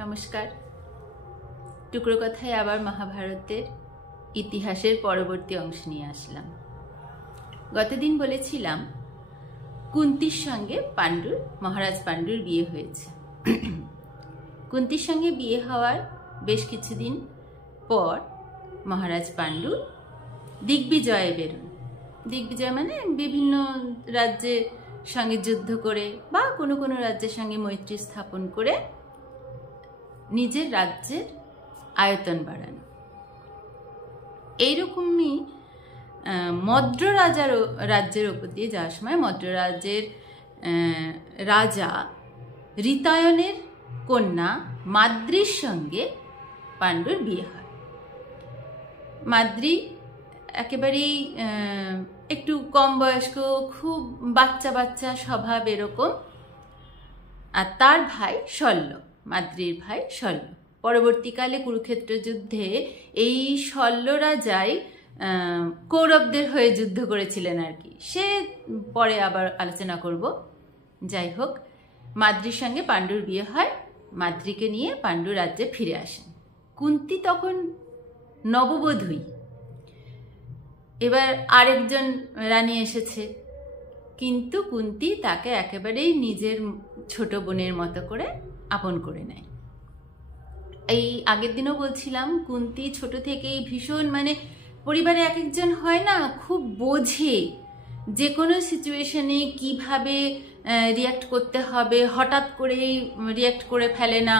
নমস্কার। টুকরো কথায় আবার মহাভারতের ইতিহাসের পরবর্তী অংশ নিয়ে আসলাম। গতদিন বলেছিলাম কুন্তির সঙ্গে মহারাজ পাণ্ডুর বিয়ে হয়েছে। কুন্তির সঙ্গে বিয়ে হওয়ার বেশ কিছুদিন পর মহারাজ পাণ্ডু দিগ্বিজয়ে বেরোন। দিগ্বিজয় মানে বিভিন্ন রাজ্যের সঙ্গে যুদ্ধ করে বা কোনো কোনো রাজ্যের সঙ্গে মৈত্রী স্থাপন করে নিজের রাজ্যের আয়তন বাড়ানো। এইরকমই মদ্র রাজ্যের ওপর দিয়ে যাওয়ার সময় মদ্র রাজ্যের রাজা ঋতায়নের কন্যা মাদ্রীর সঙ্গে পাণ্ডুর বিয়ে হয়। মাদ্রী একেবারেই একটু কম বয়স্ক, খুব বাচ্চা বাচ্চা স্বভাব এরকম। আর তার ভাই শল্য, মাদ্রীর ভাই শল্য। পরবর্তীকালে কুরুক্ষেত্র যুদ্ধে এই শল্য রাজাই কৌরবদের হয়ে যুদ্ধ করেছিলেন আর কি, সে পরে আবার আলোচনা করব। যাই হোক, মাদ্রীর সঙ্গে পাণ্ডুর বিয়ে হয়। মাদ্রীকে নিয়ে পাণ্ডু রাজ্যে ফিরে আসেন। কুন্তী তখন নববধূই। এবার আরেকজন রানী এসেছে, কিন্তু কুন্তী তাকে একেবারেই নিজের ছোট বোনের মতো করে আপন করে নেয়। এই আগের দিনও বলছিলাম, কুন্তী ছোট থেকেই ভীষণ পরিবারে এক একজন হয় না, খুব বোঝে যে কোনো সিচুয়েশনে কিভাবে রিয়াক্ট করতে হবে, হঠাৎ করেই রিয়াক্ট করে ফেলে না,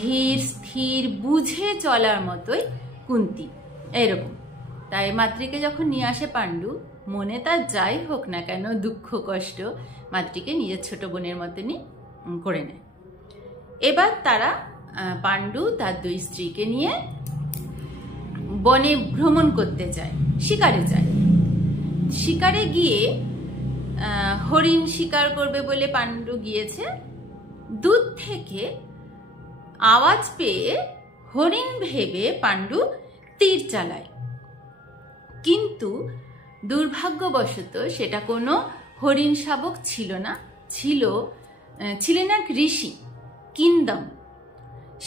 ধীর স্থির বুঝে চলার মতোই কুন্তী এরকম। তাই মাদ্রীকে যখন নিয়ে আসে পাণ্ডু, মনে তার যাই হোক না কেন দুঃখ কষ্ট, মাদ্রীকে নিজের ছোট বোনের মতনই করে নেয়। এবার তারা পাণ্ডু তার দুই স্ত্রীকে নিয়ে বনে ভ্রমণ করতে যায়, শিকারে যায়। শিকারে গিয়ে হরিণ শিকার করবে বলে পাণ্ডু গিয়েছে। দূর থেকে আওয়াজ পেয়ে হরিণ ভেবে পাণ্ডু তীর চালায়, কিন্তু দুর্ভাগ্যবশত সেটা কোনো হরিণ শাবক ছিল না, ছিলেন এক ঋষি, কিন্দম।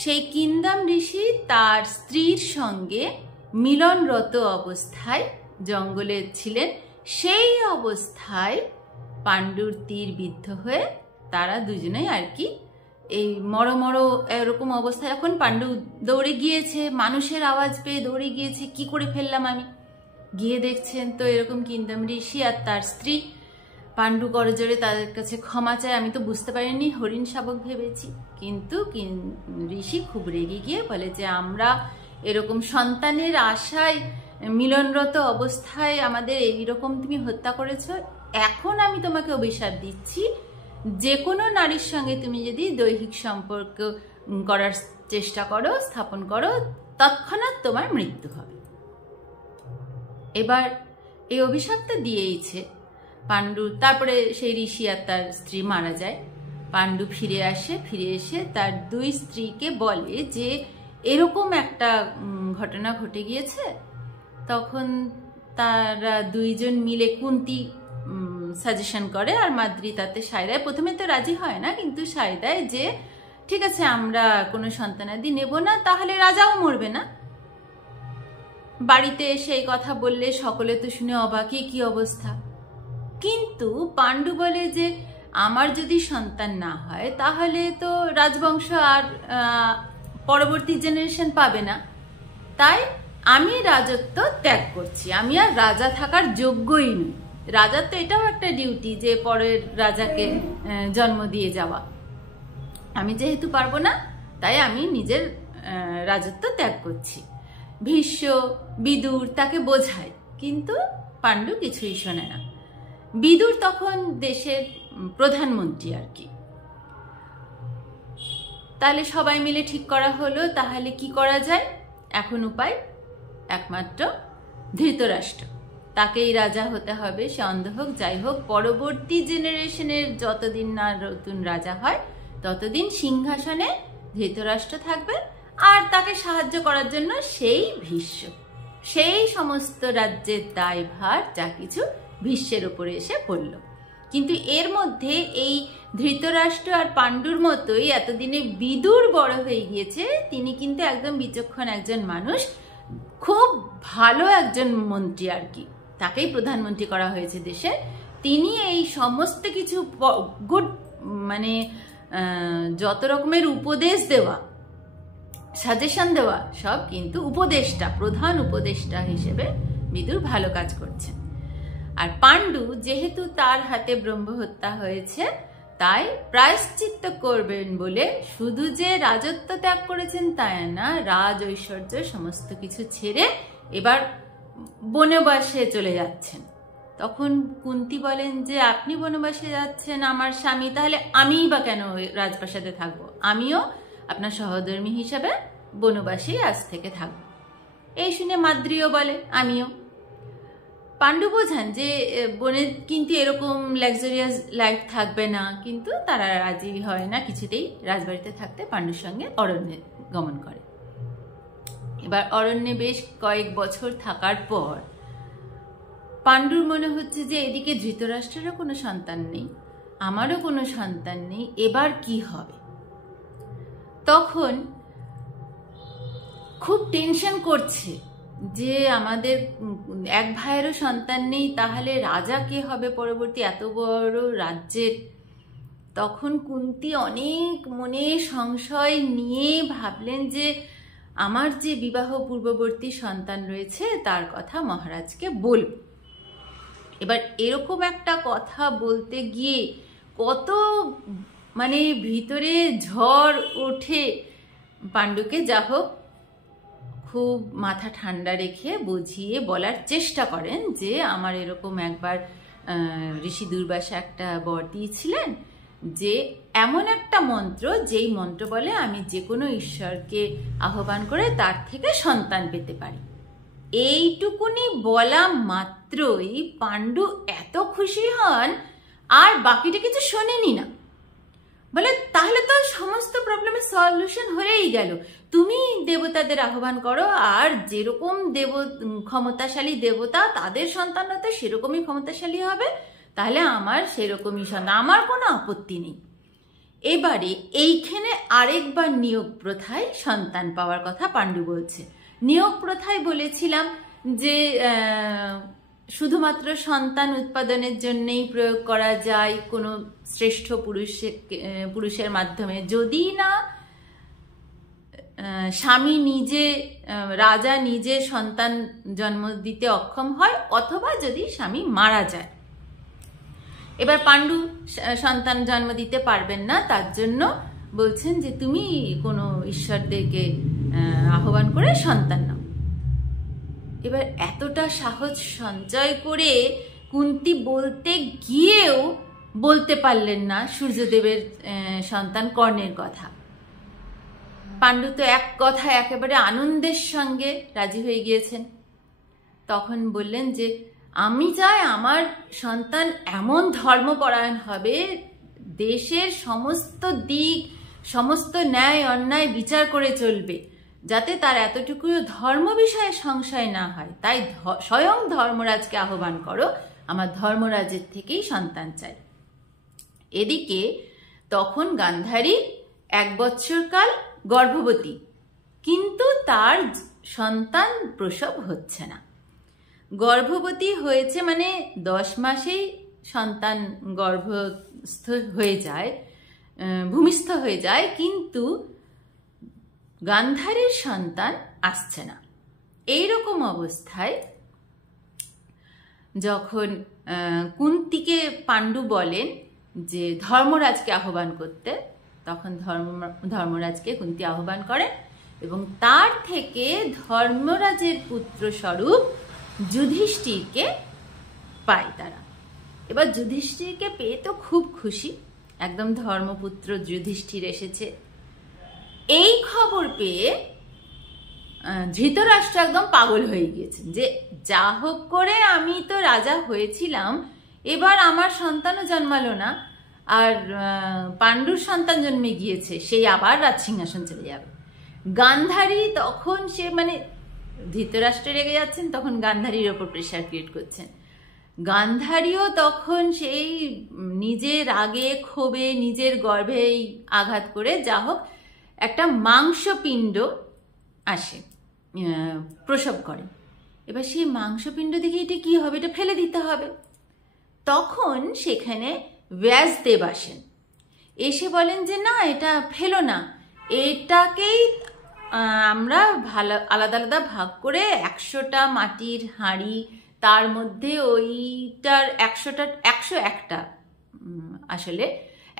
সেই কিন্দম ঋষি তার স্ত্রীর সঙ্গে মিলনরত অবস্থায় জঙ্গলে ছিলেন। সেই অবস্থায় পাণ্ডুর তীর বিদ্ধ হয়ে তারা দুজনেই আর কি এই মরমর এরকম অবস্থায়, যখন পাণ্ডু দৌড়ে গিয়েছে, মানুষের আওয়াজ পেয়ে দৌড়ে গিয়েছে, কি করে ফেললাম আমি, গিয়ে দেখছেন তো এরকম কিন্দম ঋষি আর তার স্ত্রী। পাণ্ডু করজোড়ে তাদের কাছে ক্ষমা চায়, আমি তো বুঝতে পারিনি, হরিণ শাবক ভেবেছি। কিন্তু ঋষি খুব রেগে গিয়ে বলে যে আমরা এরকম সন্তানের আশায় মিলনরত অবস্থায় আমাদের এইরকম তুমি হত্যা করেছ, এখন আমি তোমাকে অভিশাপ দিচ্ছি, যে কোনো নারীর সঙ্গে তুমি যদি দৈহিক সম্পর্ক করার চেষ্টা করো, স্থাপন করো, তৎক্ষণাৎ তোমার মৃত্যু হবে। এবার এই অভিশাপটা দিয়েইছে পাণ্ডু। তারপরে সেই ঋষি আর তার স্ত্রী মারা যায়। পাণ্ডু ফিরে আসে, ফিরে এসে তার দুই স্ত্রীকে বলে যে এরকম একটা ঘটনা ঘটে গিয়েছে। তখন তারা দুইজন মিলে, কুন্তী সাজেশন করে আর মাদ্রী তাতে সায় দেয়। প্রথমে তো রাজি হয় না, কিন্তু সায় দেয় যে ঠিক আছে, আমরা কোনো সন্তানাদি নেব না, তাহলে রাজাও মরবে না। বাড়িতে এসে এই কথা বললে সকলে তো শুনে অবাকই, কি অবস্থা। কিন্তু পাণ্ডু বলে যে আমার যদি সন্তান না হয় তাহলে তো রাজবংশ আর পরবর্তী জেনারেশন পাবে না, তাই আমি রাজত্ব ত্যাগ করছি, আমি আর রাজা থাকার যোগ্যই নই। রাজার তো এটাও একটা ডিউটি যে পরের রাজাকে জন্ম দিয়ে যাওয়া। আমি যেহেতু পারবো না, তাই আমি নিজের রাজত্ব ত্যাগ করছি। ভীষ্ম, বিদুর তাকে বোঝায়, কিন্তু পাণ্ডু কিছুই শোনে না। বিদুর তখন দেশের প্রধানমন্ত্রী আর কি। তাহলে সবাই মিলে ঠিক করা হলো, তাহলে কি করা যায়? এখন উপায় একমাত্র ধৃতরাষ্ট্র, তাকেই রাজা হতে হবে। সে অন্ধ হোক যাই হোক, পরবর্তী জেনারেশনের যতদিন না নতুন রাজা হয় ততদিন সিংহাসনে ধৃতরাষ্ট্র থাকবে, আর তাকে সাহায্য করার জন্য সেই ভীষ্ম। সেই সমস্ত রাজ্যের দায়ভার যা কিছু ভীষ্মের উপরে এসে পড়ল। কিন্তু এর মধ্যে এই ধৃতরাষ্ট্র আর পাণ্ডুর মতোই এতদিনে বিদুর বড় হয়ে গিয়েছে। তিনি কিন্তু একদম বিচক্ষণ একজন মানুষ, খুব ভালো একজন মন্ত্রী আর কি, তাকেই প্রধানমন্ত্রী করা হয়েছে দেশের। তিনি এই সমস্ত কিছু গুড মানে যত রকমের উপদেশ দেওয়া, সাজেশন দেওয়া, সব কিন্তু উপদেষ্টা, প্রধান উপদেষ্টা হিসেবে বিদুর ভালো কাজ করছেন। আর পাণ্ডু যেহেতু তার হাতে ব্রহ্মহত্যা হয়েছে, তাই প্রায়শ্চিত্ত করবেন বলে শুধু যে রাজত্ব ত্যাগ করেছেন তাই না, রাজ ঐশ্বর্য সমস্ত কিছু ছেড়ে এবার বনবাসে চলে যাচ্ছেন। তখন কুন্তী বলেন যে আপনি বনবাসে যাচ্ছেন আমার স্বামী, তাহলে আমিই বা কেন রাজপ্রাসাদে থাকবো? আমিও আপনার সহধর্মী হিসাবে বনবাসেই আজ থেকে থাকবো। এই শুনে মাদ্রীও বলে আমিও। পাণ্ডু বোঝান যে বনে কিন্তু এরকম লাক্সারিয়াস লাইফ থাকবে না, কিন্তু তারা রাজি হয় না কিছুতেই রাজবাড়িতে থাকতে, পাণ্ডুর সঙ্গে অরণ্যে গমন করে। এবার অরণ্যে বেশ কয়েক বছর থাকার পর পাণ্ডুর মনে হচ্ছে যে এদিকে ধৃতরাষ্ট্রেরও কোনো সন্তান নেই, আমারও কোনো সন্তান নেই, এবার কি হবে? তখন খুব টেনশন করছে যে আমাদের এক ভাইয়েরও সন্তান নেই, তাহলে রাজা কে হবে পরবর্তী এত বড় রাজ্যের? তখন কুন্তী অনেক মনে সংশয় নিয়ে ভাবলেন যে আমার যে বিবাহ পূর্ববর্তী সন্তান রয়েছে তার কথা মহারাজকে বলব। এবার এরকম একটা কথা বলতে গিয়ে কত মানে ভিতরে ঝড় ওঠে পাণ্ডুকে। যা হোক খুব মাথা ঠান্ডা রেখে বুঝিয়ে বলার চেষ্টা করেন যে আমার এরকম একবার ঋষি দুর্বাসা একটা বর দিয়েছিলেন যে এমন একটা মন্ত্র, যেই মন্ত্র বলে আমি যে কোনো ঈশ্বরকে আহ্বান করে তার থেকে সন্তান পেতে পারি। এইটুকুনি বলা মাত্রই পাণ্ডু এত খুশি হন, আর বাকিটা কিছু শোনেনি না। বলে তাহলে তো সমস্ত প্রবলেমের সলিউশন হয়েই গেল, তুমি দেবতাদের আহ্বান করো, আর যেরকম ক্ষমতাশালী দেবতা তাদের সন্তানরা তো সেরকমই ক্ষমতাশালী হবে, তাহলে আমার সেরকমই সন্তান, আমার কোনো আপত্তি নেই। এবারে এইখানে আরেকবার নিয়োগ প্রথায় সন্তান পাওয়ার কথা পাণ্ডু বলছে। নিয়োগ প্রথায় বলেছিলাম যে শুধুমাত্র সন্তান উৎপাদনের জন্যই প্রয়োগ করা যায় কোনো শ্রেষ্ঠ পুরুষের মাধ্যমে, যদি না স্বামী নিজে, রাজা নিজে সন্তান জন্ম দিতে অক্ষম হয়, অথবা যদি স্বামী মারা যায়। এবার পাণ্ডু সন্তান জন্ম দিতে পারবেন না, তার জন্য বলছেন যে তুমি কোনো ঈশ্বরদেরকে আহ্বান করে সন্তান নাও। এবার এতটা সাহস সঞ্চয় করে কুন্তী বলতে গিয়েও বলতে পারলেন না সূর্যদেবের সন্তান কর্ণের কথা। পাণ্ডু তো এক কথা একেবারে আনন্দের সঙ্গে রাজি হয়ে গিয়েছেন। তখন বললেন যে আমি চাই আমার সন্তান এমন ধর্মপরায়ণ হবে, দেশের সমস্ত দিক, সমস্ত ন্যায় অন্যায় বিচার করে চলবে, যাতে তার এতটুকু ধর্ম বিষয়ে সংশয় না হয়। তাই স্বয়ং ধর্মরাজকে আহ্বান করো, আমার ধর্মরাজের থেকেই সন্তান চাই। এদিকে তখন গান্ধারী 1 বৎসরকাল গর্ভবতী, কিন্তু তার সন্তান প্রসব হচ্ছে না। গর্ভবতী হয়েছে মানে 10 মাসেই সন্তান গর্ভস্থ হয়ে যায়, ভূমিষ্ঠ হয়ে যায়, কিন্তু গান্ধারীর সন্তান আসছে না। এইরকম অবস্থায় যখন কুন্তীকে পাণ্ডু বলেন যে ধর্মরাজকে আহ্বান করতে, তখন ধর্মরাজকে কুন্তী আহ্বান করেন এবং তার থেকে ধর্মরাজের পুত্র স্বরূপ যুধিষ্ঠিরকে পায় তারা। এবার যুধিষ্ঠিরকে পেয়ে তো খুব খুশি, একদম ধর্মপুত্র যুধিষ্ঠির এসেছে। এই খবর পেয়ে ধৃতরাষ্ট্র একদম পাগল হয়ে গিয়েছেন যে যা হোক করে আমি তো রাজা হয়েছিলাম, এবার আমার সন্তানও জন্মালো না, আর পাণ্ডুর সন্তান জন্মে গিয়েছে, সেই আবার রাজসিংহাসন চলে যাবে। গান্ধারী তখন সে মানে ধৃতরাষ্ট্রে রেগে যাচ্ছেন, তখন গান্ধারীর ওপর প্রেশার ক্রিয়েট করছেন গান্ধারীও তখন সেই নিজের রাগে ক্ষোভে নিজের গর্ভেই আঘাত করে যা হোক একটা মাংসপিণ্ড আসে, প্রসব করে। এবার সেই মাংসপিণ্ড দেখে এটা কি হবে, এটা ফেলে দিতে হবে। তখন সেখানে ব্যাসদেব আসেন, এসে বলেন যে না, এটা ফেলো না, এটাকেই আমরা ভালো আলাদা আলাদা ভাগ করে 100টা মাটির হাঁড়ি, তার মধ্যে ওইটার 101টা আসলে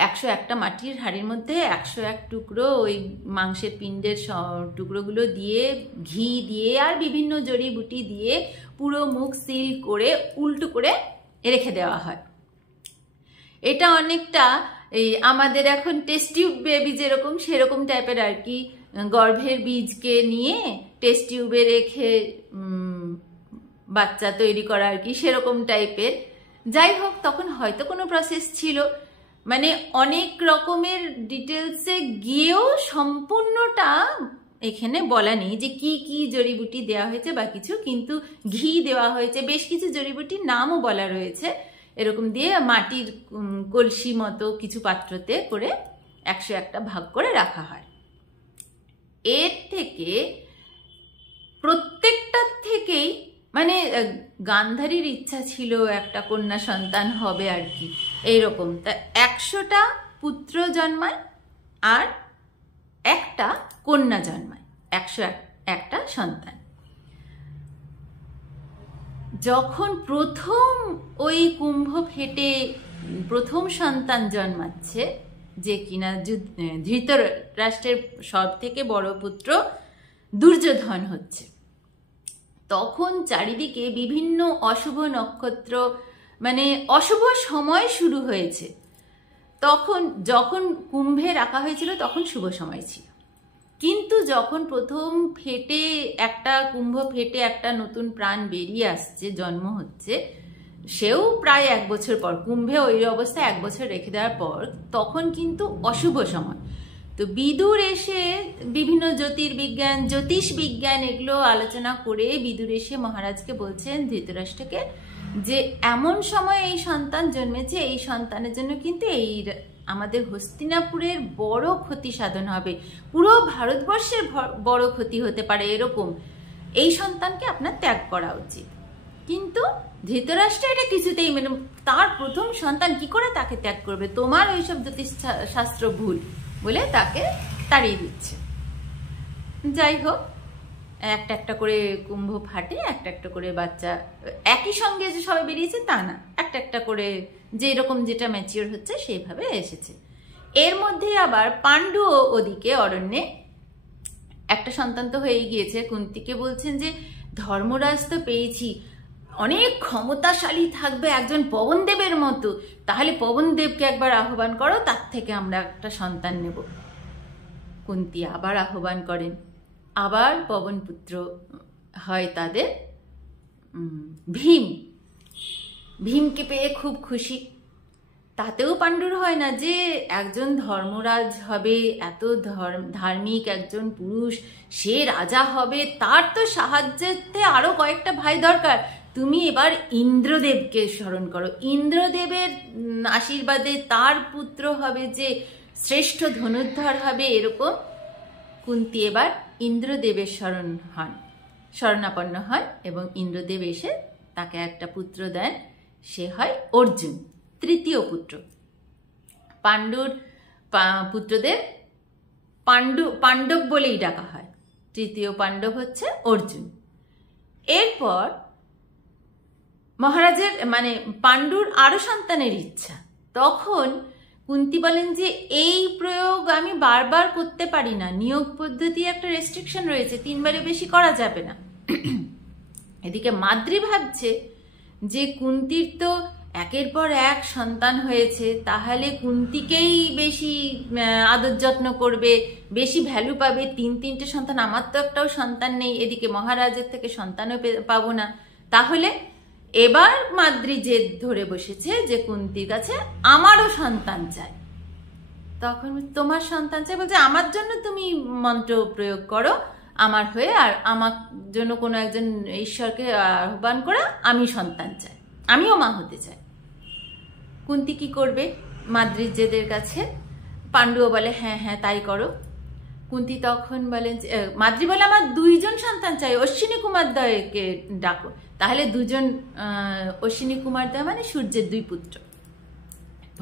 101টা মাটির হাঁড়ির মধ্যে 101 টুকরো ওই মাংসের পিণ্ডের টুকরোগুলো দিয়ে, ঘি দিয়ে আর বিভিন্ন জড়িবুটি দিয়ে পুরো মুখ সিল করে উল্টো করে রেখে দেওয়া হয়। এটা অনেকটা এই আমাদের এখন টেস্ট টিউব বেবি যেরকম সেরকম টাইপের আর কি, গর্ভের বীজকে নিয়ে টেস্ট টিউবে রেখে বাচ্চা তৈরি করা আর কি, সেরকম টাইপের। যাই হোক, তখন হয়তো কোনো প্রসেস ছিল, মানে অনেক রকমের ডিটেলসে গিয়েও সম্পূর্ণটা এখানে বলা নেই যে কি কি জড়িবুটি দেওয়া হয়েছে বা কিছু, কিন্তু ঘি দেওয়া হয়েছে, বেশ কিছু জড়িবুটির নামও বলা রয়েছে। এরকম দিয়ে মাটির কলসি মতো কিছু পাত্রতে করে 101টা ভাগ করে রাখা হয়। এর থেকে প্রত্যেকটার থেকেই মানে গান্ধারীর ইচ্ছা ছিল একটা কন্যা সন্তান হবে আর কি, এইরকম। তা 100টা পুত্র জন্মায় আর একটা কন্যা জন্মায়, 101টা সন্তান। যখন প্রথম ওই কুম্ভ ফেটে প্রথম সন্তান জন্মাচ্ছে, যে কিনা ধৃতরাষ্ট্রের সব থেকে বড় পুত্র দুর্যোধন হচ্ছে, তখন চারিদিকে বিভিন্ন অশুভ নক্ষত্র, মানে অশুভ সময় শুরু হয়েছে। তখন যখন কুম্ভে রাখা হয়েছিল তখন শুভ সময় ছিল, কিন্তু যখন প্রথম ফেটে একটা কুম্ভ ফেটে একটা নতুন প্রাণ বেরিয়ে আসছে, জন্ম হচ্ছে, সেও প্রায় 1 বছর পর, কুম্ভে ওই অবস্থায় 1 বছর রেখে দেওয়ার পর তখন কিন্তু অশুভ সময়। তো বিদুর এসে বিভিন্ন জ্যোতির্বিজ্ঞান, জ্যোতিষ বিজ্ঞান এগুলো আলোচনা করে বিদুর এসে মহারাজকে বলছেন, ধৃতরাষ্ট্রকে, যে এমন সময় এই সন্তান জন্মেছে, এই সন্তানের জন্য কিন্তু এই আমাদের হস্তিনাপুরের বড় ক্ষতি সাধন হবে, পুরো ভারতবর্ষের বড় ক্ষতি হতে পারে, এরকম এই সন্তানকে আপনার ত্যাগ করা উচিত। কিন্তু ধৃতরাষ্ট্র এটা কিছুতেই, মানে তার প্রথম সন্তান কি করে তাকে ত্যাগ করবে, তোমার ওইসব জ্যোতিষ শাস্ত্র ভুল বলে তাকে তাড়িয়ে দিচ্ছে। যাই হোক, একটা একটা করে কুম্ভ ফাটে, একটা একটা করে বাচ্চা একই সঙ্গে যে সবাই বেরিয়েছে তা না, একটা একটা করে যে এরকম যেটা ম্যাচিওর হচ্ছে সেইভাবে এসেছে। এর মধ্যে আবার পাণ্ডু ওদিকে অরণ্যে একটা সন্তান তো হয়েই গিয়েছে। কুন্তিকে বলছেন যে ধর্মরাজ তো পেয়েছি, অনেক ক্ষমতাশালী থাকবে একজন পবনদেবের মতো, তাহলে পবনদেবকে একবার আহ্বান করো, তার থেকে আমরা একটা সন্তান নেব। কুন্তি আবার আহ্বান করেন, আবার পবনপুত্র হয় তাদের ভীম। ভীমকে পেয়ে খুব খুশি। তাতেও পাণ্ডুর হয় না যে একজন ধর্মরাজ হবে, এত ধার্মিক একজন পুরুষ, সে রাজা হবে, তার তো সাহায্যে আরো কয়েকটা ভাই দরকার। তুমি এবার ইন্দ্রদেবকে স্মরণ করো, ইন্দ্রদেবের আশীর্বাদে তার পুত্র হবে যে শ্রেষ্ঠ ধনুর্ধর হবে। এরকম কুন্তি এবার ইন্দ্রদেবের শরণাপন্ন হন এবং ইন্দ্রদেব এসে তাকে একটা পুত্র দেন, সে হয় অর্জুন, তৃতীয় পুত্র। পাণ্ডুর পুত্রদের পাণ্ডব বলেই ডাকা হয়, তৃতীয় পাণ্ডব হচ্ছে অর্জুন। এরপর মহারাজের মানে পাণ্ডুর আরো সন্তানের ইচ্ছা। তখন কুন্তি বলেন যে এই প্রয়োগ আমি বারবার করতে পারি না, নিয়োগ পদ্ধতি একটা রেস্ট্রিকশন রয়েছে, 3বারের বেশি করা যাবে না। এদিকে মাদ্রি ভাবছে যে কুন্তির তো একের পর এক সন্তান হয়েছে, তাহলে কুন্তিকেই বেশি আদর যত্ন করবে, বেশি ভ্যালু পাবে। 3-3টে সন্তান, আমার তো একটাও সন্তান নেই, এদিকে মহারাজের থেকে সন্তানও পাবো না। তাহলে এবার মাদ্রি জেদ ধরে বসেছে যে কুন্তির কাছে আমারও সন্তান চাই। তখন তোমার সন্তান চাই বলছে, আমার জন্য তুমি মন্ত্র প্রয়োগ করো আমার হয়ে, আর আমার জন্য কোনো একজন ঈশ্বরকে আহ্বান করে আমি সন্তান চাই। আমিও মা হতে চাই। কুন্তী কি করবে? মাদ্রির জেদের কাছে পাণ্ডুও বলে হ্যাঁ হ্যাঁ তাই করো। কুন্তী তখন বলেন, মাদ্রি বলে আমার 2জন সন্তান চাই, অশ্বিনী কুমারদ্বয়কে ডাকো। তাহলে 2জন অশ্বিনী কুমারদ্বয় মানে সূর্যের 2 পুত্র,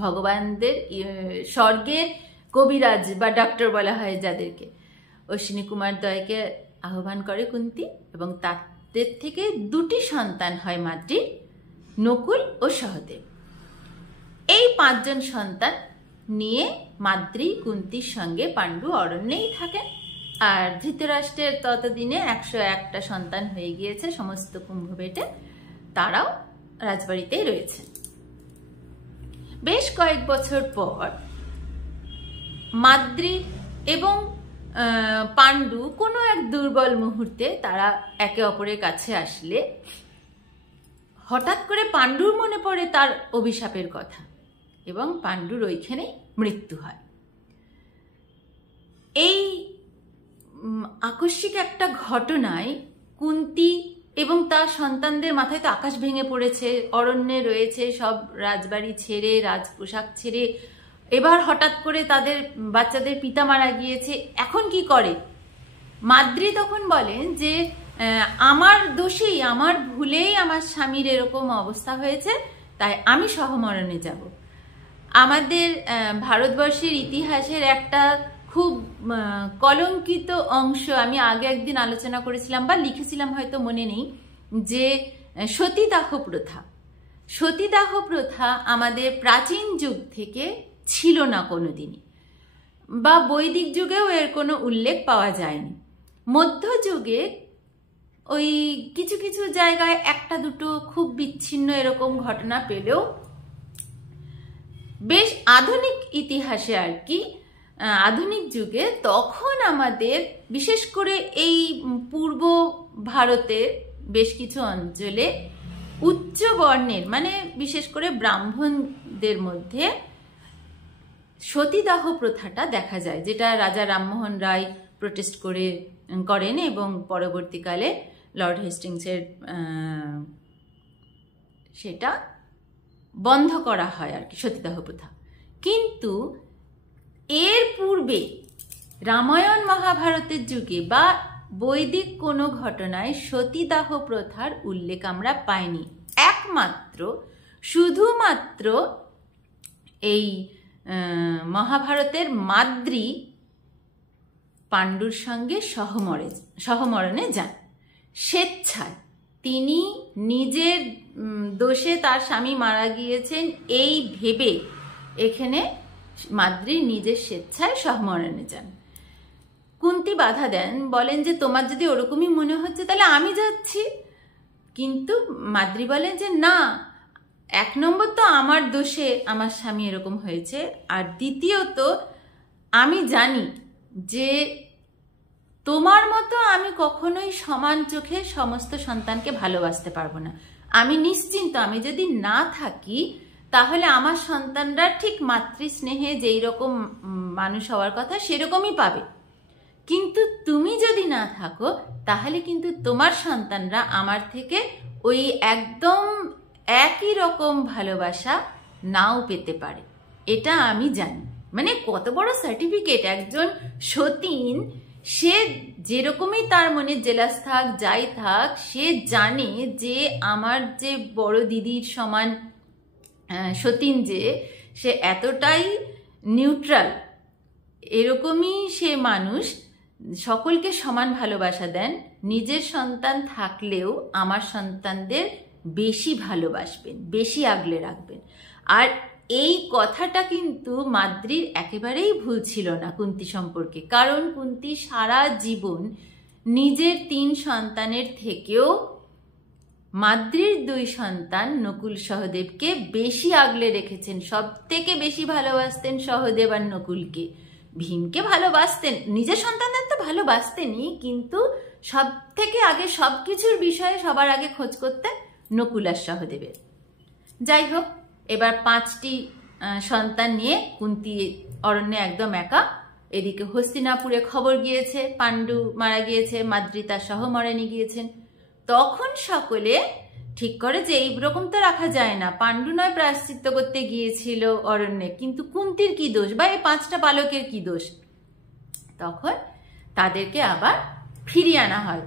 ভগবানদের স্বর্গের কবিরাজ বা ডক্টর বলা হয় যাদেরকে, অশ্বিনী কুমারদ্বয়কে আহ্বান করে কুন্তী, এবং তাদের থেকে 2টি সন্তান হয় মাদ্রির, নকুল ও সহদেব। এই 5জন সন্তান নিয়ে মাদ্রি কুন্তীর সঙ্গে পাণ্ডু অরণ্যেই থাকেন। আর ধৃতরাষ্ট্রের ততদিনে 101টা সন্তান হয়ে গিয়েছে, সমস্ত কুম্ভ বেটে, তারাও রাজবাড়িতেই রয়েছে। বেশ কয়েক বছর পর মাদ্রি এবং পাণ্ডু কোনো এক দুর্বল মুহূর্তে তারা একে অপরের কাছে আসলে হঠাৎ করে পাণ্ডুর মনে পড়ে তার অভিশাপের কথা, এবং পাণ্ডুর ওইখানেই মৃত্যু হয়। এই আকস্মিক একটা ঘটনায় কুন্তী এবং তার সন্তানদের মাথায় তো আকাশ ভেঙে পড়েছে, অরণ্যে রয়েছে, সব রাজবাড়ি ছেড়ে, রাজ পোশাক ছেড়ে, এবার হঠাৎ করে তাদের বাচ্চাদের পিতা মারা গিয়েছে, এখন কি করে? মাদ্রি তখন বলেন যে আমার দোষেই, আমার ভুলেই আমার স্বামীর এরকম অবস্থা হয়েছে, তাই আমি সহমরণে যাব। আমাদের ভারতবর্ষের ইতিহাসের একটা খুব কলঙ্কিত অংশ আমি আগে একদিন আলোচনা করেছিলাম বা লিখেছিলাম, হয়তো মনে নেই, যে সতীদাহ প্রথা। সতীদাহ প্রথা আমাদের প্রাচীন যুগ থেকে ছিল না কোনোদিনই, বা বৈদিক যুগেও এর কোনো উল্লেখ পাওয়া যায়নি। মধ্যযুগে ওই কিছু কিছু জায়গায় 1টা 2টো খুব বিচ্ছিন্ন এরকম ঘটনা পেলেও বেশ আধুনিক ইতিহাসে আর কি, আধুনিক যুগে তখন আমাদের বিশেষ করে এই পূর্ব ভারতের বেশ কিছু অঞ্চলে উচ্চ বর্ণের, মানে বিশেষ করে ব্রাহ্মণদের মধ্যে সতীদাহ প্রথাটা দেখা যায়, যেটা রাজা রামমোহন রায় প্রোটেস্ট করেন এবং পরবর্তীকালে লর্ড হেস্টিংসের সেটা বন্ধ করা হয় আর কি, সতীদাহ প্রথা। কিন্তু এর পূর্বে রামায়ণ মহাভারতের যুগে বা বৈদিক কোনো ঘটনায় সতীদাহ প্রথার উল্লেখ আমরা পাইনি। একমাত্র শুধুমাত্র এই মহাভারতের মাদ্রি পাণ্ডুর সঙ্গে সহমরণে যান স্বেচ্ছায়। তিনি নিজের দোষে তার স্বামী মারা গিয়েছেন এই ভেবে এখানে মাদ্রি নিজের স্বেচ্ছায় সহমরণে যান। কুন্তী বাধা দেন, বলেন যে তোমার যদি ওরকমই মনে হচ্ছে তাহলে আমি যাচ্ছি। কিন্তু মাদ্রি বলেন যে না, 1 নম্বর তো আমার দোষে আমার স্বামী এরকম হয়েছে, আর দ্বিতীয়ত আমি জানি যে তোমার মতো আমি কখনোই সমান চোখে সমস্ত সন্তানকে ভালোবাসতে পারবো না। আমি নিশ্চিন্ত, আমি যদি না থাকি তাহলে আমার সন্তানরা ঠিক মাতৃস্নেহে যেই রকম মানুষ হওয়ার কথা সেরকমই পাবে, কিন্তু তুমি যদি না থাকো তাহলে কিন্তু তোমার সন্তানরা আমার থেকে ওই একদম একই রকম ভালোবাসা নাও পেতে পারে, এটা আমি জানি। মানে কত বড় সার্টিফিকেট! একজন সতীন, সে যেরকমই তার মনে জেলাস থাক যাই থাক, সে জানে যে আমার যে বড় দিদির সমান সতীন, যে সে এতটাই নিউট্রাল, এরকমই সে মানুষ, সকলকে সমান ভালোবাসা দেন। নিজের সন্তান থাকলেও আমার সন্তানদের বেশি ভালোবাসবেন, বেশি আগলে রাখবেন। আর এই কথাটা কিন্তু মাদ্রির একেবারেই ভুল ছিল না কুন্তী সম্পর্কে, কারণ কুন্তী সারা জীবন নিজের 3 সন্তানের থেকেও মাদ্রির 2 সন্তান নকুল সহদেবকে বেশি আগলে রেখেছেন। সব থেকে বেশি ভালোবাসতেন সহদেব আর নকুলকে। ভীমকে ভালোবাসতেন, নিজের সন্তানদের তো ভালোবাসতেনই, কিন্তু সব থেকে আগে সবকিছুর বিষয়ে সবার আগে খোঁজ করতেন নকুল আর সহদেবের। যাই হোক, এবার 5টি সন্তান নিয়ে কুন্তী অরণ্যে একদম একা। এদিকে হস্তিনাপুরে খবর গিয়েছে পাণ্ডু মারা গিয়েছে, মাদ্রি তার সহমরণে গিয়েছেন। তখন সকলে ঠিক করে যে এইরকম তো রাখা যায় না, পাণ্ডু নয় প্রায়শ্চিত্ত করতে গিয়েছিল অরণ্যে, কিন্তু কুন্তির কি দোষ বা এই 5টা বালকের কি দোষ? তখন তাদেরকে আবার ফিরিয়ে আনা হয়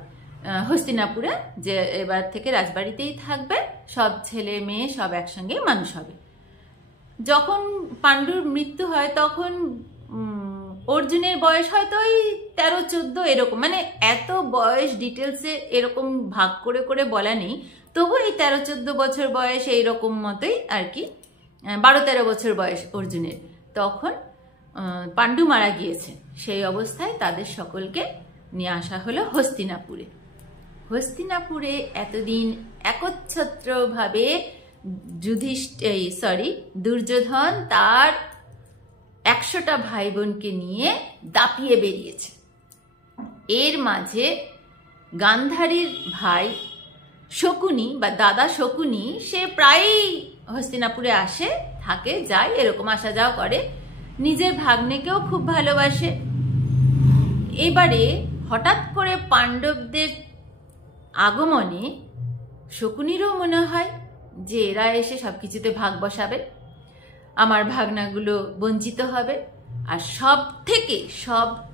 হস্তিনাপুরে, যে এবার থেকে রাজবাড়িতেই থাকবে, সব ছেলে মেয়ে সব একসঙ্গে মানুষ হবে। যখন পাণ্ডুর মৃত্যু হয় তখন অর্জুনের বয়স হয়তো ওই 13-14 এরকম, মানে এত বয়স ডিটেলসে এরকম ভাগ করে করে বলা নেই, তবু এই 13-14 বছর বয়স এইরকম মতোই আর কি, 12-13 বছর বয়স অর্জুনের। তখন পাণ্ডু মারা গিয়েছে, সেই অবস্থায় তাদের সকলকে নিয়ে আসা হলো হস্তিনাপুরে। হস্তিনাপুরে এতদিন একচ্ছত্রভাবে দুর্যোধন তার 100টা ভাই বোনকে নিয়ে দাপিয়ে বেরিয়েছে। এর মাঝে গান্ধারীর ভাই শকুনি বা দাদা শকুনি, সে প্রায়ই হস্তিনাপুরে আসে, থাকে, যায়, এরকম আসা যাওয়া করে, নিজের ভাগ্নেকেও খুব ভালোবাসে। এবারে হঠাৎ করে পাণ্ডবদের আগমনে শকুনিরও মনে হয় যে এরা এসে সবকিছুতে ভাগ বসাবে, আমার ভাগনাগুলো বঞ্চিত হবে। আর সব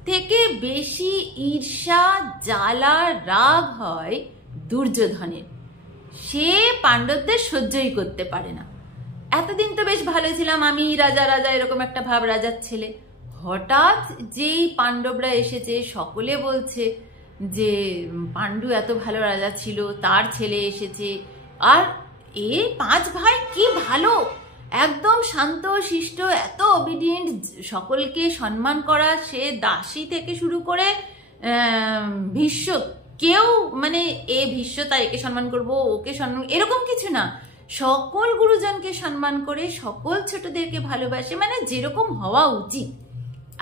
থেকে বেশি ঈর্ষা, জ্বালা, রাগ হয় দুর্যোধনের। সে পাণ্ডবদের সহ্যই করতে পারে না। এতদিন তো বেশ ভালো ছিলাম, আমি রাজা রাজা এরকম একটা ভাব, রাজার ছেলে। হঠাৎ যেই পাণ্ডবরা এসেছে, সকলে বলছে যে পাণ্ডু এত ভালো রাজা ছিল, তার ছেলে এসেছে, আর এ 5 ভাই কি ভালো, একদম শান্ত শিষ্ট, এত অবিডিয়েন্ট, সকলকে সম্মান করা, সে দাসী থেকে শুরু করে ভীষ্ম, কেউ মানে এ ভীষ্ম তাই একে সম্মান করবো, ওকে সম্মান, এরকম কিছু না, সকল গুরুজনকে সম্মান করে সকল ছোটদেরকে ভালোবাসে, মানে যেরকম হওয়া উচিত।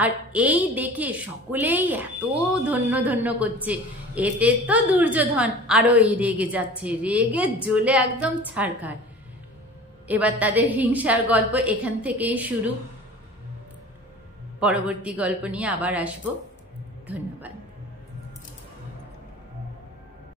আর এই দেখে সকলেই এত ধন্য ধন্য করছে। এতে তো দুর্যোধন আরো রেগে যাচ্ছে, রেগে জ্বলে একদম ছাড়খাড়। এবার তাদের হিংসার গল্প এখান থেকেই শুরু। পরবর্তী গল্প নিয়ে আবার আসবো। ধন্যবাদ।